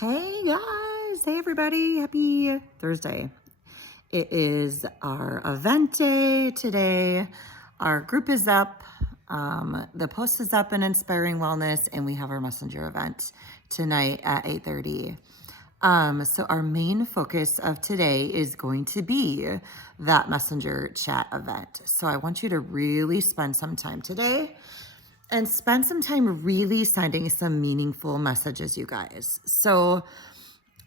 Hey guys, hey everybody, happy Thursday. It is our event day today. Our group is up, the post is up in Inspiring Wellness, and we have our messenger event tonight at 8:30. So our main focus of today is going to be that messenger chat event. So I want you to really spend some time today and spend some time really sending some meaningful messages, you guys. So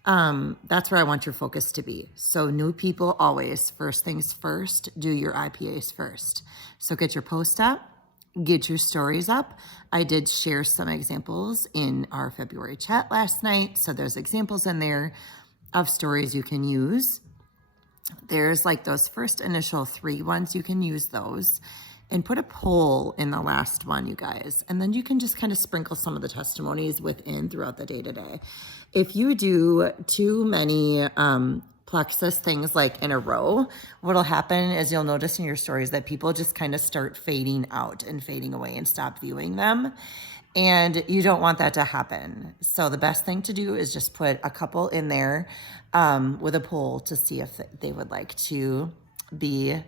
that's where I want your focus to be. So new people always, first things first, do your IPAs first. So get your post up, get your stories up. I did share some examples in our February chat last night. So there's examples in there of stories you can use. There's like those first initial 3 ones, you can use those. And put a poll in the last one, you guys. And then you can just kind of sprinkle some of the testimonies within throughout the day today. If you do too many plexus things like in a row, what'll happen is you'll notice in your stories that people just kind of start fading out and fading away and stop viewing them. And you don't want that to happen. So the best thing to do is just put a couple in there with a poll to see if they would like to be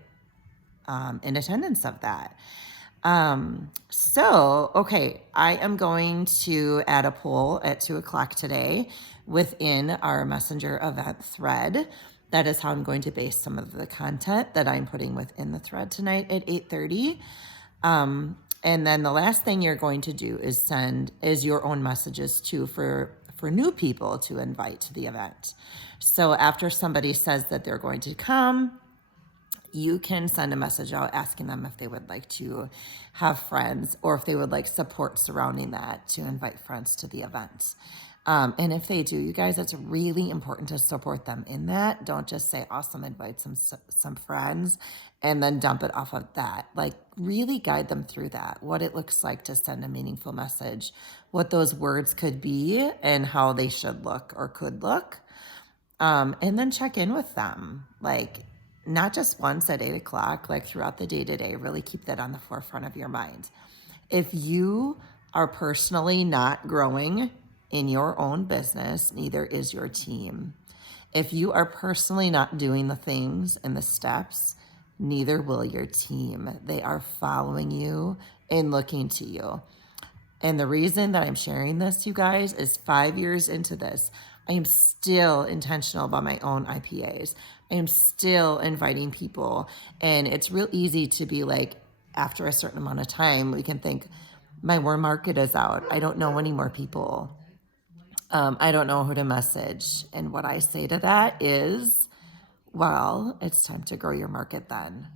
in attendance of that. Okay, I am going to add a poll at 2:00 today within our messenger event thread. That is how I'm going to base some of the content that I'm putting within the thread tonight at 8:30. And then the last thing you're going to do is send your own messages too for new people to invite to the event. So after somebody says that they're going to come, you can send a message out asking them if they would like to have friends or if they would like support surrounding that to invite friends to the event. And if they do, you guys, it's really important to support them in that. Don't just say, awesome, invite some friends and then dump it off of that. Like really guide them through that, what it looks like to send a meaningful message, what those words could be and how they should look or could look. And then check in with them. Like, not just once at 8:00, like throughout the day today, really keep that on the forefront of your mind. If you are personally not growing in your own business, neither is your team. If you are personally not doing the things and the steps, neither will your team. They are following you and looking to you. And the reason that I'm sharing this, you guys, is 5 years into this, I am still intentional about my own IPAs. I am still inviting people. And it's real easy to be like, after a certain amount of time, we can think, my warm market is out. I don't know any more people. I don't know who to message. And what I say to that is, well, it's time to grow your market then.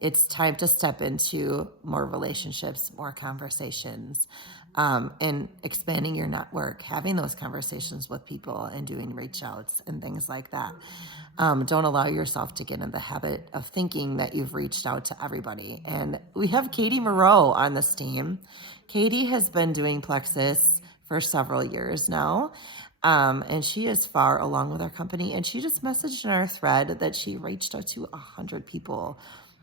It's time to step into more relationships, more conversations, and expanding your network, having those conversations with people and doing reach outs and things like that. Don't allow yourself to get in the habit of thinking that you've reached out to everybody. And we have Katie Moreau on this team. Katie has been doing Plexus for several years now. And she is far along with our company. And she just messaged in our thread that she reached out to 100 people.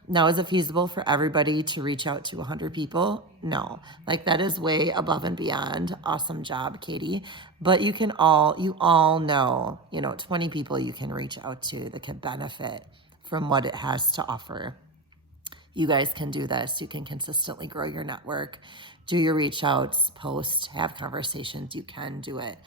Now, is it feasible for everybody to reach out to 100 people? No. Like that is way above and beyond. Awesome job, Katie. But you all know, 20 people you can reach out to that can benefit from what it has to offer. You guys can do this. You can consistently grow your network, do your reach outs, post, have conversations. You can do it.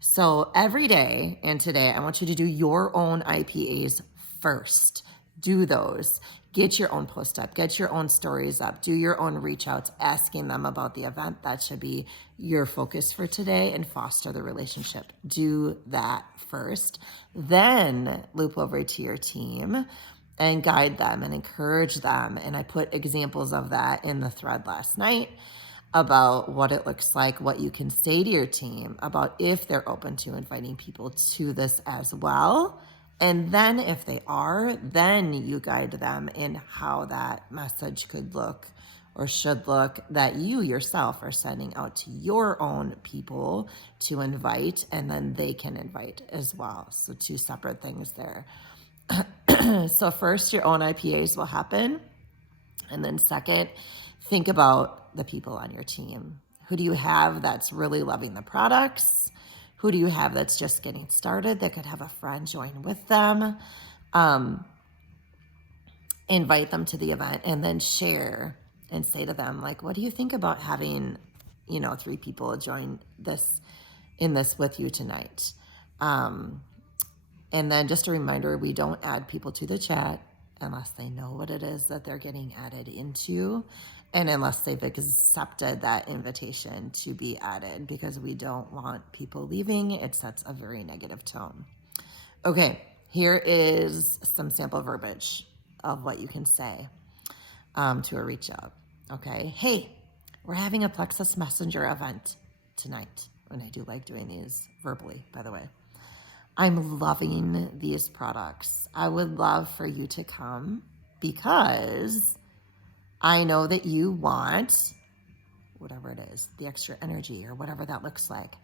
So every day and today, I want you to do your own IPAs first. Do those. Get your own post up, get your own stories up, do your own reach outs, asking them about the event. That should be your focus for today and foster the relationship. Do that first. Then loop over to your team and guide them and encourage them. And I put examples of that in the thread last night about what it looks like, what you can say to your team about if they're open to inviting people to this as well. And then if they are, then you guide them in how that message could look or should look that you yourself are sending out to your own people to invite, and then they can invite as well. So 2 separate things there. So first, your own IPAs will happen. And then second, think about the people on your team. Who do you have that's really loving the products? Who do you have that's just getting started that could have a friend join with them? Invite them to the event and then share and say to them, like, what do you think about having, 3 people join in this with you tonight? And then just a reminder, we don't add people to the chat unless they know what it is that they're getting added into, and unless they've accepted that invitation to be added, because we don't want people leaving. It sets a very negative tone. Okay, here is some sample verbiage of what you can say to a reach out. Okay, hey, we're having a Plexus Messenger event tonight. And I do like doing these verbally, by the way. I'm loving these products. I would love for you to come because I know that you want whatever it is, the extra energy or whatever that looks like.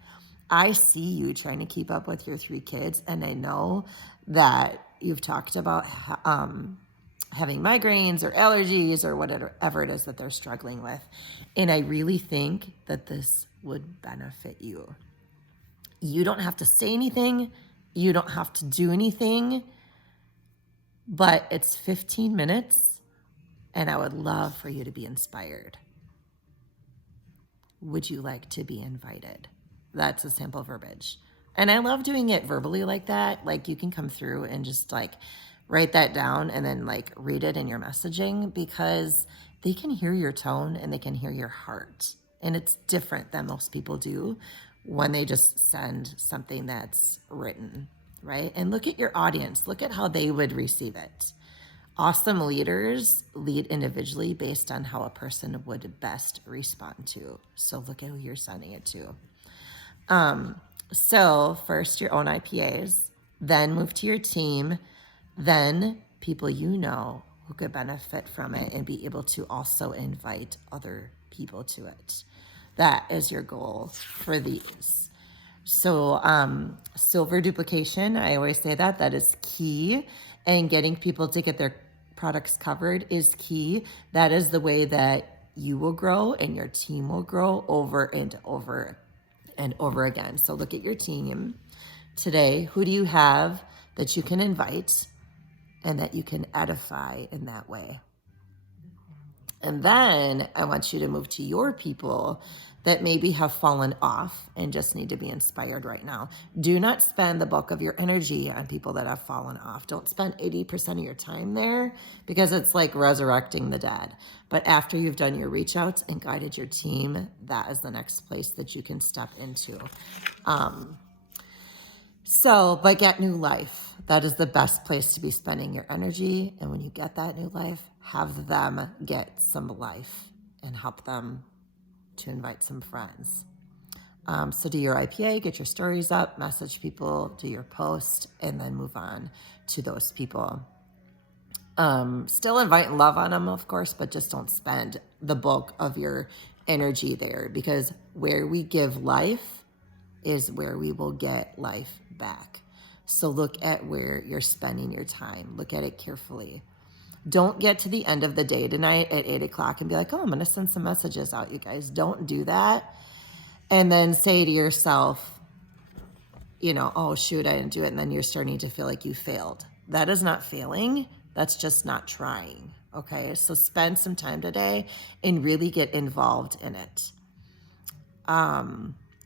I see you trying to keep up with your 3 kids, and I know that you've talked about having migraines or allergies or whatever it is that they're struggling with. And I really think that this would benefit you. You don't have to say anything. You don't have to do anything, but it's 15 minutes, and I would love for you to be inspired. Would you like to be invited? That's a sample verbiage. And I love doing it verbally like that. Like, you can come through and just like write that down and then like read it in your messaging, because they can hear your tone and they can hear your heart. And it's different than most people do when they just send something that's written, right? And look at your audience. Look at how they would receive it. Awesome leaders lead individually based on how a person would best respond to. So look at who you're sending it to. So first your own IPAs, then move to your team, then people you know who could benefit from it and be able to also invite other people to it. That is your goal for these. So silver duplication, I always say that is key, and getting people to get their products covered is key. That is the way that you will grow and your team will grow over and over and over again. So look at your team today. Who do you have that you can invite and that you can edify in that way? And then I want you to move to your people that maybe have fallen off and just need to be inspired right now. Do not spend the bulk of your energy on people that have fallen off. Don't spend 80% of your time there, because it's like resurrecting the dead. But after you've done your reach outs and guided your team, that is the next place that you can step into. But get new life. That is the best place to be spending your energy. And when you get that new life, have them get some life and help them to invite some friends. So do your IPA, get your stories up, message people, do your post, and then move on to those people. Still invite and love on them, of course, but just don't spend the bulk of your energy there, because where we give life is where we will get life back. So look at where you're spending your time. Look at it carefully. Don't get to the end of the day tonight at 8 o'clock and be like, oh, I'm going to send some messages out, you guys. Don't do that. And then say to yourself, oh, shoot, I didn't do it. And then you're starting to feel like you failed. That is not failing. That's just not trying. Okay. So spend some time today and really get involved in it.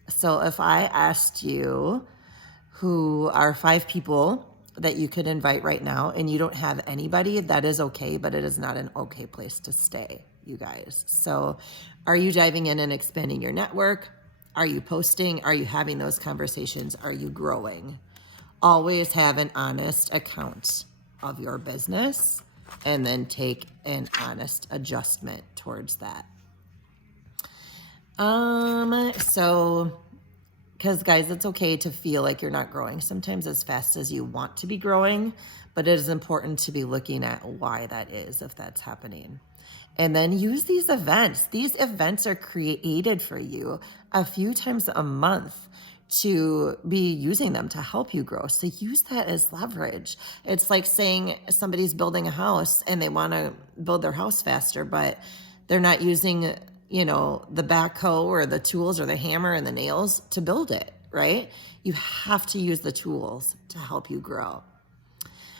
So if I asked you who are 5 people that you could invite right now and you don't have anybody, that is okay, but it is not an okay place to stay, you guys. So are you diving in and expanding your network? Are you posting? Are you having those conversations? Are you growing? Always have an honest account of your business and then take an honest adjustment towards that. Because guys, it's okay to feel like you're not growing sometimes as fast as you want to be growing, but it is important to be looking at why that is, if that's happening. And then use these events. These events are created for you a few times a month to be using them to help you grow. So use that as leverage. It's like saying somebody's building a house and they want to build their house faster, but they're not using the backhoe or the tools or the hammer and the nails to build it. right? You have to use the tools to help you grow.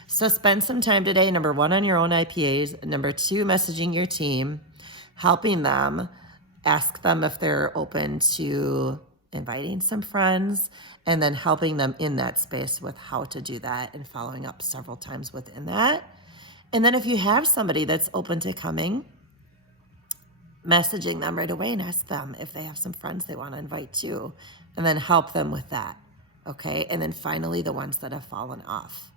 So spend some time today, number one, on your own IPAs. Number two, messaging your team, helping them, ask them if they're open to inviting some friends, and then helping them in that space with how to do that and following up several times within that. And then if you have somebody that's open to coming, messaging them right away and ask them if they have some friends they want to invite too, and then help them with that. Okay. And then finally, the ones that have fallen off.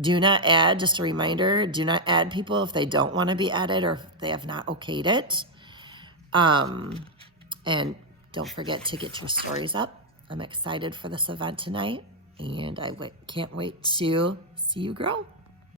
Do not add, just a reminder, do not add people if they don't want to be added or if they have not okayed it. And don't forget to get your stories up. I'm excited for this event tonight, and I can't wait to see you grow.